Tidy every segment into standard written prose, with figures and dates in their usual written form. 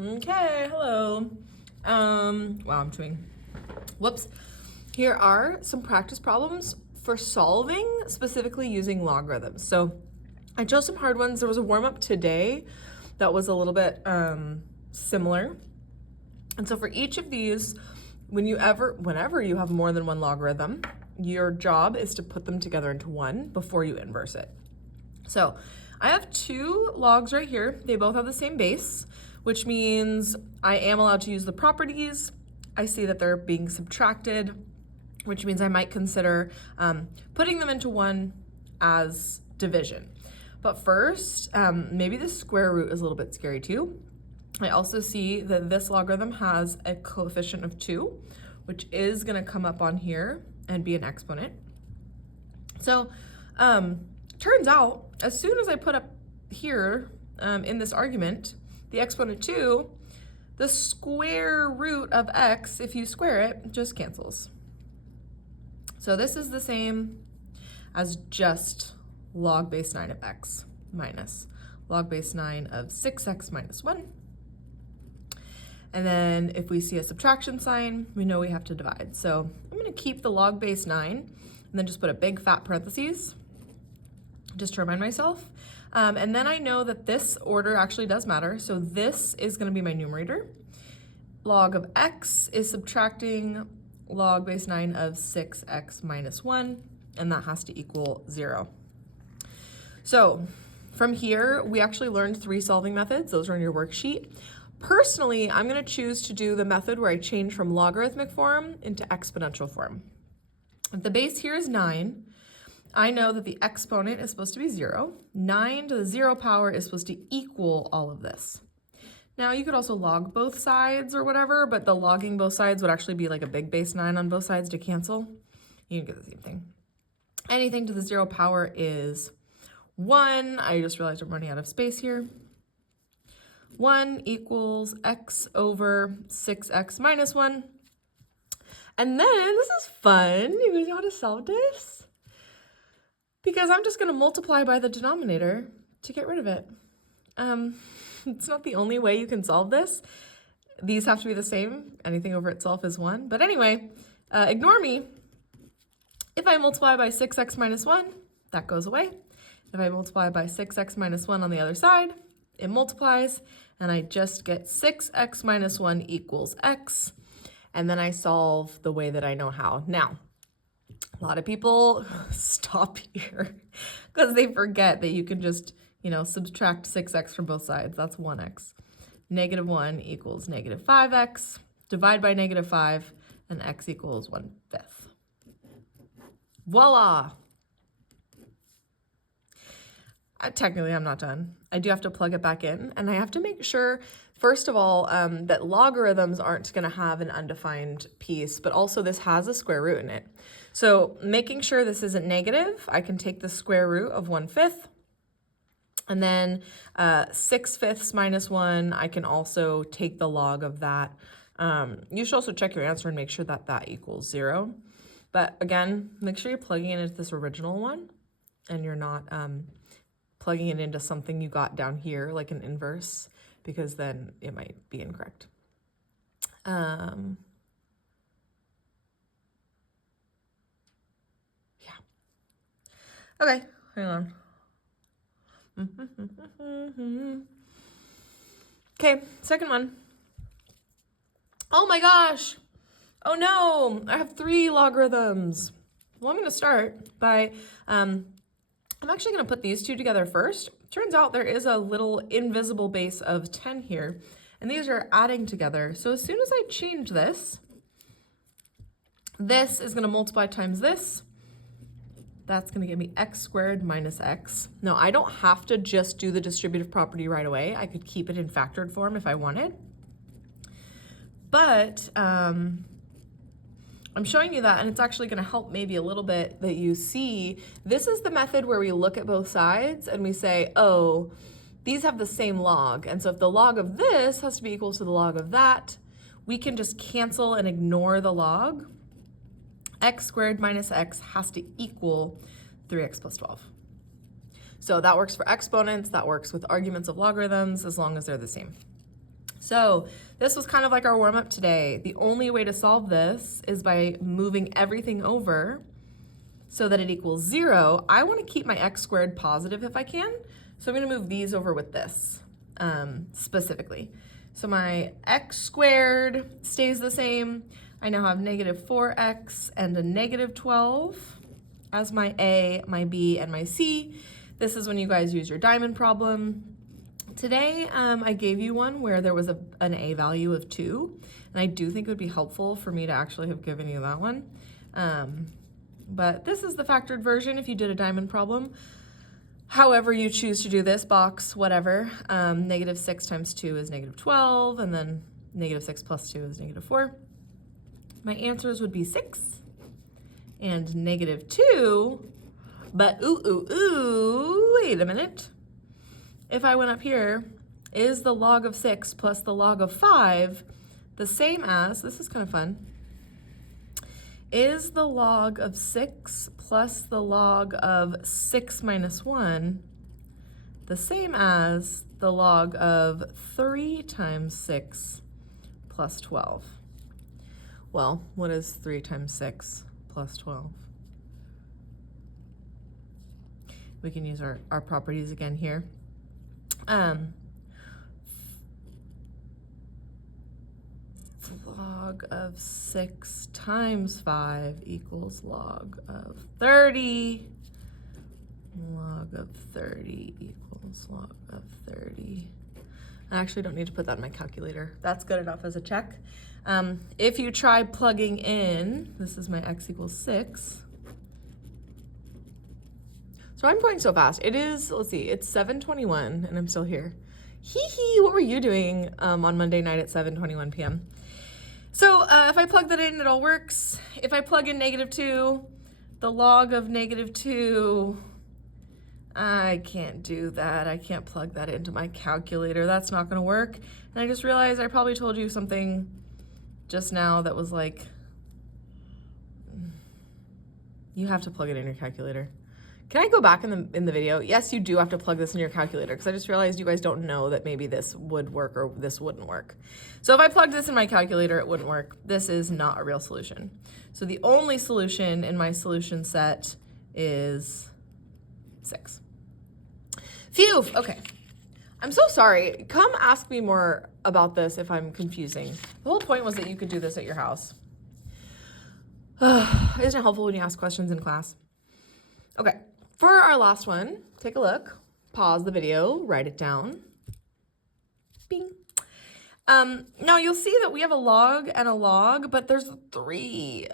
Okay, hello. Wow, I'm chewing. Whoops. Here are some practice problems for solving, specifically using logarithms. So I chose some hard ones. There was a warm-up today that was a little bit similar. And so for each of these, whenever you have more than one logarithm, your job is to put them together into one before you inverse it. So I have two logs right here. They both have the same base, which means I am allowed to use the properties. I see that they're being subtracted, which means I might consider putting them into one as division. But first, maybe the square root is a little bit scary too. I also see that this logarithm has a coefficient of 2, which is going to come up on here and be an exponent. So turns out, as soon as I put up here in this argument, the exponent 2, the square root of x, if you square it, just cancels. So this is the same as just log base 9 of x minus log base 9 of 6x minus 1. And then if we see a subtraction sign, we know we have to divide. So I'm going to keep the log base 9 and then just put a big fat parentheses just to remind myself. And then I know that this order actually does matter. So this is going to be my numerator. Log of x is subtracting log base 9 of 6x minus 1, and that has to equal 0. So from here, we actually learned 3 solving methods. Those are in your worksheet. Personally, I'm going to choose to do the method where I change from logarithmic form into exponential form. If the base here is 9, I know that the exponent is supposed to be 0. 9 to the 0 power is supposed to equal all of this. Now, you could also log both sides or whatever, but the logging both sides would actually be like a big base 9 on both sides to cancel. You can get the same thing. Anything to the 0 power is 1. I just realized I'm running out of space here. 1 equals x over 6x minus 1. And then, this is fun. You guys know how to solve this? Because I'm just going to multiply by the denominator to get rid of it. It's not the only way you can solve this. These have to be the same. Anything over itself is 1. But anyway, ignore me. If I multiply by 6x minus 1, that goes away. If I multiply by 6x minus 1 on the other side, it multiplies, and I just get 6x minus 1 equals x, and then I solve the way that I know how. Now, a lot of people stop here because they forget that you can just, subtract 6x from both sides. That's 1x. Negative 1 equals negative 5x. Divide by negative 5, and x equals 1/5. Voila! Technically, I'm not done. I do have to plug it back in, and I have to make sure, first of all, that logarithms aren't going to have an undefined piece, but also this has a square root in it. So making sure this isn't negative, I can take the square root of 1/5, and then 6/5 minus 1, I can also take the log of that. You should also check your answer and make sure that that equals 0. But again, make sure you're plugging it into this original one, and you're not plugging it into something you got down here, like an inverse, because then it might be incorrect. Yeah. Okay, hang on. Okay, second one. Oh my gosh. Oh no, I have 3 logarithms. Well, I'm going to start by I'm actually going to put these two together first. Turns out there is a little invisible base of 10 here, and these are adding together. So as soon as I change this, this is going to multiply times this. That's going to give me x squared minus x. Now, I don't have to just do the distributive property right away. I could keep it in factored form if I wanted. But I'm showing you that, and it's actually going to help maybe a little bit that you see this is the method where we look at both sides and we say, oh, these have the same log. And so if the log of this has to be equal to the log of that, we can just cancel and ignore the log. X squared minus x has to equal 3x plus 12. So that works for exponents, that works with arguments of logarithms, as long as they're the same. So this was kind of like our warm-up today. The only way to solve this is by moving everything over so that it equals 0. I want to keep my x squared positive if I can, so I'm going to move these over with this specifically. So my x squared stays the same. I now have negative 4x and a negative 12 as my a, my b, and my c. This is when you guys use your diamond problem. Today, I gave you one where there was an a value of 2, and I do think it would be helpful for me to actually have given you that one. But this is the factored version if you did a diamond problem. However you choose to do this box, whatever. Negative 6 times 2 is negative 12, and then negative 6 plus 2 is negative 4. My answers would be 6 and negative 2, but wait a minute. If I went up here, is the log of 6 plus the log of 5 the same as, this is kind of fun, is the log of 6 plus the log of 6 minus 1 the same as the log of 3 times 6 plus 12? Well, what is 3 times 6 plus 12? We can use our properties again here. Log of 6 times 5 equals log of 30. Log of 30 equals log of 30. I actually don't need to put that in my calculator. That's good enough as a check. If you try plugging in, this is my x equals 6. So I'm going so fast. It is, let's see, it's 7:21 and I'm still here. Hee hee, what were you doing on Monday night at 7:21 p.m.? So if I plug that in, it all works. If I plug in negative 2, the log of negative 2, I can't do that. I can't plug that into my calculator. That's not gonna work. And I just realized I probably told you something just now that was like, you have to plug it in your calculator. Can I go back in the video? Yes, you do have to plug this in your calculator, because I just realized you guys don't know that maybe this would work or this wouldn't work. So if I plugged this in my calculator, it wouldn't work. This is not a real solution. So the only solution in my solution set is 6. Phew, okay. I'm so sorry. Come ask me more about this if I'm confusing. The whole point was that you could do this at your house. Isn't it helpful when you ask questions in class? Okay. For our last one, take a look, pause the video, write it down. Bing. Now you'll see that we have a log and a log, but there's 3.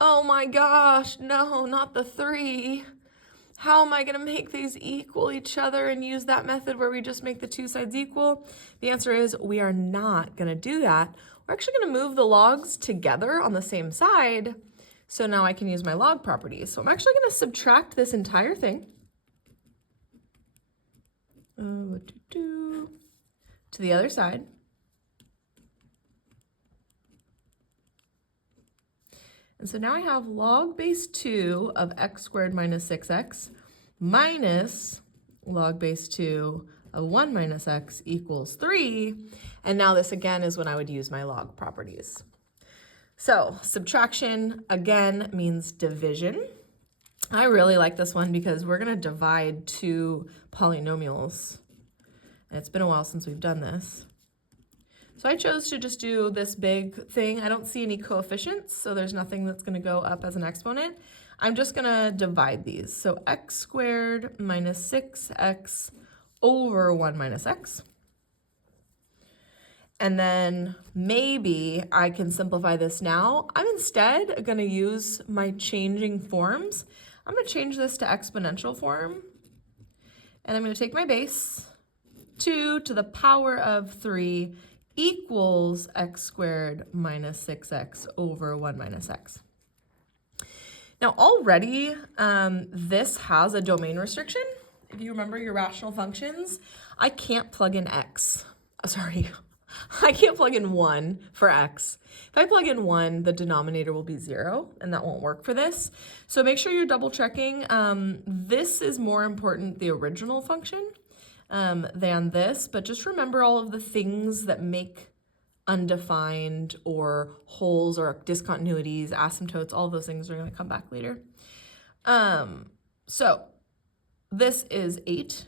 Oh my gosh, no, not the 3. How am I gonna make these equal each other and use that method where we just make the 2 sides equal? The answer is we are not gonna do that. We're actually gonna move the logs together on the same side. So now I can use my log properties. So I'm actually going to subtract this entire thing to the other side. And so now I have log base 2 of x squared minus 6x minus log base 2 of 1 minus x equals 3. And now this again is when I would use my log properties. So subtraction, again, means division. I really like this one because we're going to divide 2 polynomials. And it's been a while since we've done this. So I chose to just do this big thing. I don't see any coefficients, so there's nothing that's going to go up as an exponent. I'm just going to divide these. So x squared minus 6x over 1 minus x. And then maybe I can simplify this now. I'm instead going to use my changing forms. I'm going to change this to exponential form. And I'm going to take my base, 2 to the power of 3 equals x squared minus 6x over 1 minus x. Now already this has a domain restriction. If you remember your rational functions, I can't plug in x. Sorry. I can't plug in 1 for x. If I plug in 1, the denominator will be 0, and that won't work for this. So make sure you're double checking. This is more important, the original function. than this, but just remember all of the things that make undefined or holes or discontinuities, asymptotes, all those things are going to come back later. So this is 8.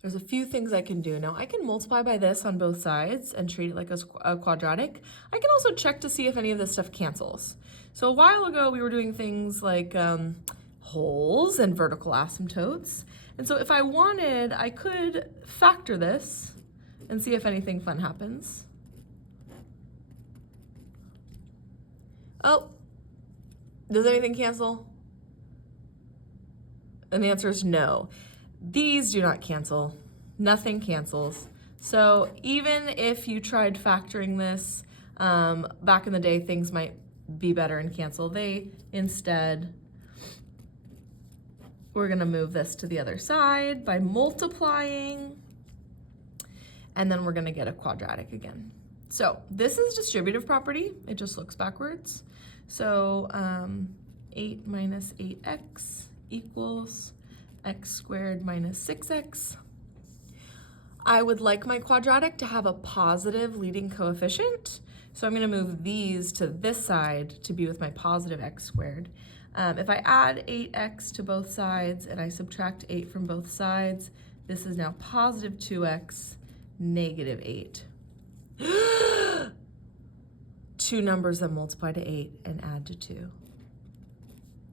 There's a few things I can do. Now I can multiply by this on both sides and treat it like a quadratic. I can also check to see if any of this stuff cancels. So a while ago we were doing things like holes and vertical asymptotes. And so if I wanted, I could factor this and see if anything fun happens. Oh, does anything cancel? And the answer is no. These do not cancel. Nothing cancels. So even if you tried factoring this, back in the day, things might be better and cancel. They instead, we're gonna move this to the other side by multiplying, and then we're gonna get a quadratic again. So this is distributive property. It just looks backwards. So 8 minus 8x equals x squared minus 6x. I would like my quadratic to have a positive leading coefficient, so I'm going to move these to this side to be with my positive x squared. If I add 8x to both sides and I subtract 8 from both sides, this is now positive 2x, negative 8. Two numbers that multiply to 8 and add to 2.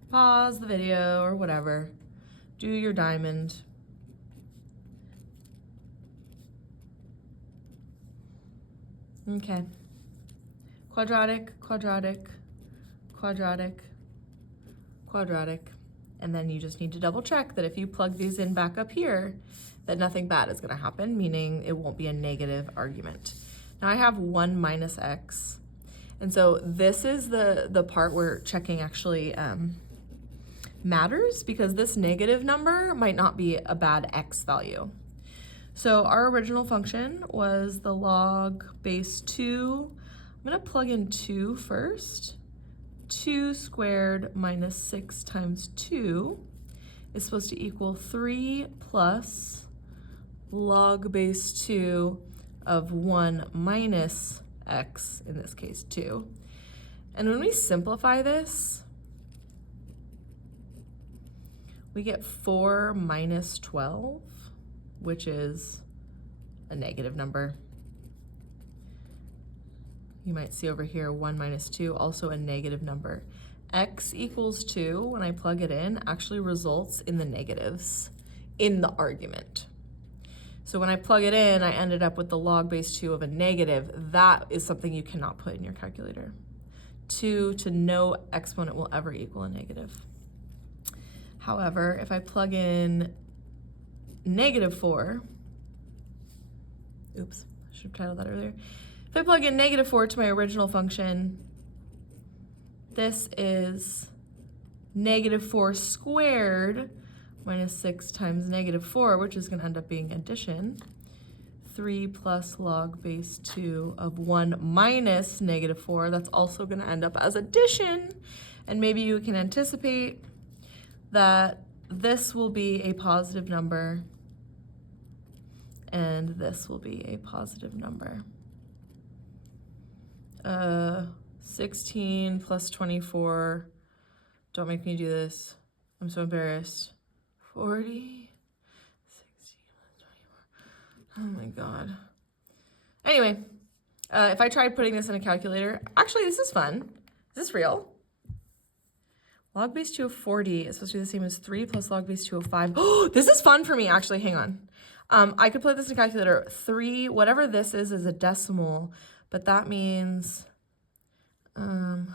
Pause the video or whatever. Do your diamond. Okay. Quadratic, quadratic, quadratic, quadratic. And then you just need to double check that if you plug these in back up here, that nothing bad is going to happen, meaning it won't be a negative argument. Now I have 1 minus x. And so this is the part where checking actually matters, because this negative number might not be a bad x value. So our original function was the log base 2. I'm going to plug in 2 first. 2 squared minus 6 times 2 is supposed to equal 3 plus log base 2 of 1 minus x, in this case 2. And when we simplify this, we get 4 minus 12, which is a negative number. You might see over here 1 minus 2, also a negative number. X equals 2, when I plug it in, actually results in the negatives in the argument. So when I plug it in, I ended up with the log base 2 of a negative. That is something you cannot put in your calculator. 2 to no exponent will ever equal a negative. However, if I plug in negative 4, oops, I should have titled that earlier. If I plug in negative 4 to my original function, this is negative 4 squared minus 6 times negative 4, which is going to end up being addition. 3 plus log base 2 of 1 minus negative 4, that's also going to end up as addition. And maybe you can anticipate that this will be a positive number and this will be a positive number. 16 plus 24, don't make me do this, I'm so embarrassed. 40, 16 plus 24, oh my God. Anyway, if I tried putting this in a calculator, actually this is fun. Is this real? Log base 2 of 40 is supposed to be the same as 3 plus log base 2 of 5. Oh, this is fun for me, actually, hang on. I could put this in a calculator. 3, whatever this is a decimal, but that means 2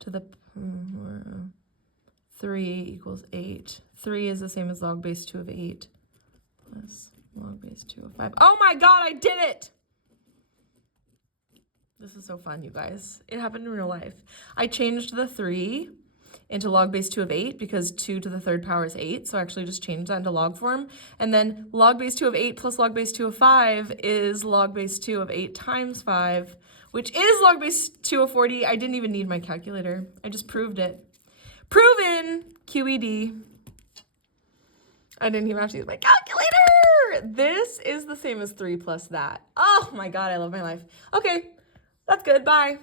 to the 3 equals 8. 3 is the same as log base 2 of 8 plus log base 2 of 5. Oh my God, I did it! This is so fun, you guys. It happened in real life. I changed the 3 into log base 2 of 8 because 2 to the third power is 8. So I actually just changed that into log form. And then log base 2 of 8 plus log base 2 of 5 is log base 2 of 8 times 5, which is log base 2 of 40. I didn't even need my calculator. I just proved it. Proven! QED. I didn't even have to use my calculator! This is the same as 3 plus that. Oh my god, I love my life. Okay, that's good. Bye.